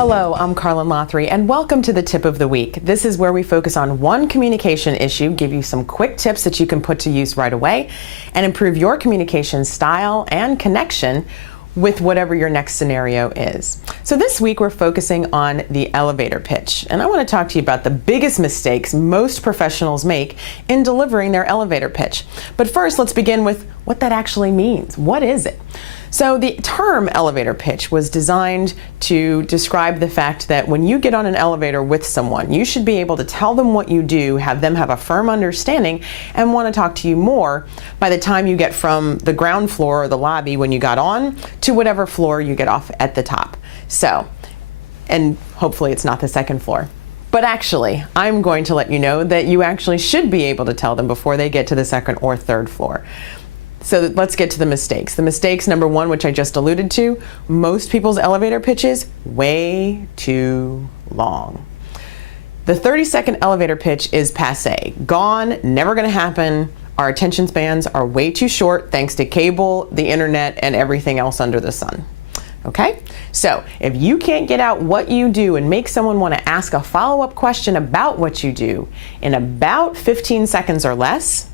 Hello, I'm Karlyn Lothery, and welcome to the Tip of the Week. This is where we focus on one communication issue, give you some quick tips that you can put to use right away, and improve your communication style and connection with whatever your next scenario is. So this week we're focusing on the elevator pitch, and I want to talk to you about the biggest mistakes most professionals make in delivering their elevator pitch. But first, let's begin with what that actually means. What is it? So the term elevator pitch was designed to describe the fact that when you get on an elevator with someone, you should be able to tell them what you do, have them have a firm understanding, and want to talk to you more by the time you get from the ground floor or the lobby when you got on to whatever floor you get off at the top. So, and hopefully it's not the second floor. But actually, I'm going to let you know that you actually should be able to tell them before they get to the second or third floor. So let's get to the mistakes. The mistakes, number one, which I just alluded to, most people's elevator pitches, way too long. The 30-second elevator pitch is passé, gone, never gonna happen. Our attention spans are way too short thanks to cable, the internet, and everything else under the sun. Okay? So if you can't get out what you do and make someone want to ask a follow-up question about what you do in about 15 seconds or less,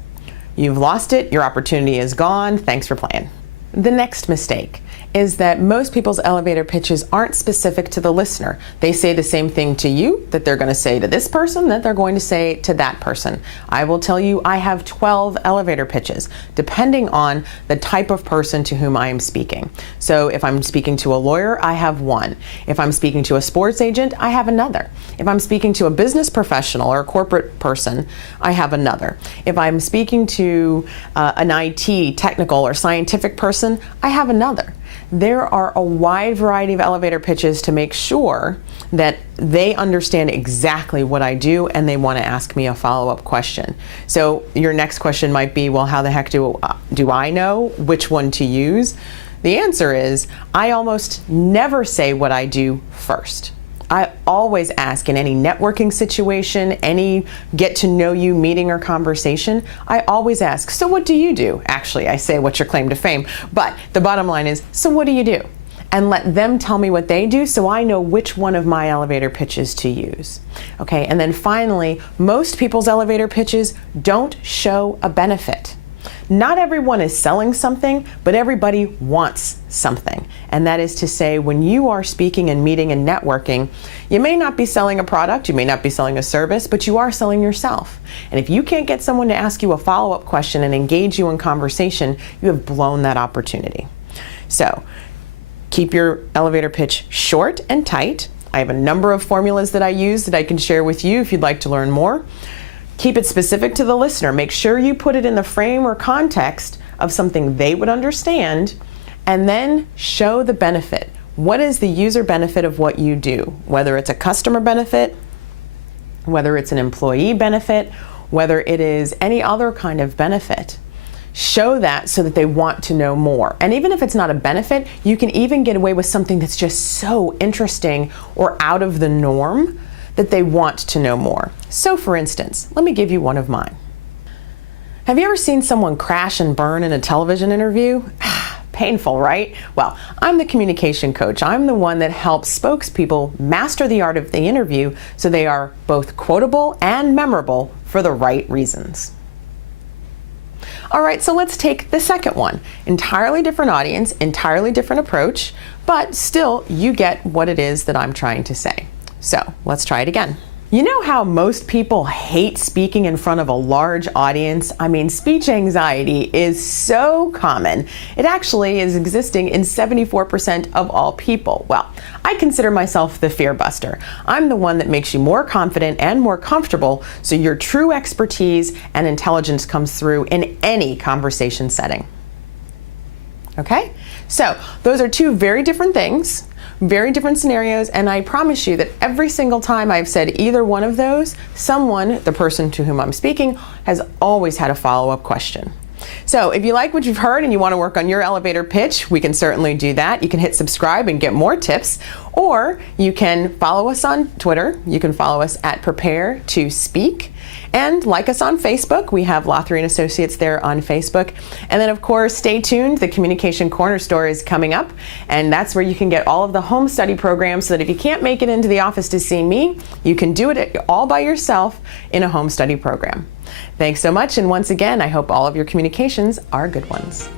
you've lost it, your opportunity is gone, thanks for playing. The next mistake is that most people's elevator pitches aren't specific to the listener. They say the same thing to you that they're going to say to this person that they're going to say to that person. I will tell you I have 12 elevator pitches, depending on the type of person to whom I am speaking. So if I'm speaking to a lawyer, I have one. If I'm speaking to a sports agent, I have another. If I'm speaking to a business professional or a corporate person, I have another. If I'm speaking to an IT, technical, or scientific person, I have another. There are a wide variety of elevator pitches to make sure that they understand exactly what I do and they want to ask me a follow-up question. So your next question might be, well, how the heck do I know which one to use? The answer is, I almost never say what I do first. I always ask in any networking situation, any get to know you meeting or conversation, I always ask, so what do you do? Actually, I say, what's your claim to fame? But the bottom line is, so what do you do? And let them tell me what they do so I know which one of my elevator pitches to use. Okay, and then finally, most people's elevator pitches don't show a benefit. Not everyone is selling something, but everybody wants something. And that is to say, when you are speaking and meeting and networking, you may not be selling a product, you may not be selling a service, but you are selling yourself. And if you can't get someone to ask you a follow-up question and engage you in conversation, you have blown that opportunity. So keep your elevator pitch short and tight. I have a number of formulas that I use that I can share with you if you'd like to learn more. Keep it specific to the listener. Make sure you put it in the frame or context of something they would understand, and then show the benefit. What is the user benefit of what you do? Whether it's a customer benefit, whether it's an employee benefit, whether it is any other kind of benefit. Show that so that they want to know more. And even if it's not a benefit, you can even get away with something that's just so interesting or out of the norm that they want to know more. So for instance, let me give you one of mine. Have you ever seen someone crash and burn in a television interview? Painful, right? Well, I'm the communication coach. I'm the one that helps spokespeople master the art of the interview so they are both quotable and memorable for the right reasons. All right, so let's take the second one. Entirely different audience, entirely different approach, but still you get what it is that I'm trying to say. So let's try it again. You know how most people hate speaking in front of a large audience? I mean, speech anxiety is so common. It actually is existing in 74% of all people. Well, I consider myself the fear buster. I'm the one that makes you more confident and more comfortable so your true expertise and intelligence comes through in any conversation setting. Okay? So those are two very different things. Very different scenarios, and I promise you that every single time I've said either one of those, someone, the person to whom I'm speaking, has always had a follow-up question. So if you like what you've heard and you want to work on your elevator pitch, we can certainly do that. You can hit subscribe and get more tips, or you can follow us on Twitter. You can follow us at Prepare to Speak, and like us on Facebook. We have Lothery & Associates there on Facebook. And then, of course, stay tuned. The Communication Corner Store is coming up, and that's where you can get all of the home study programs so that if you can't make it into the office to see me, you can do it all by yourself in a home study program. Thanks so much, and once again, I hope all of your communications are good ones.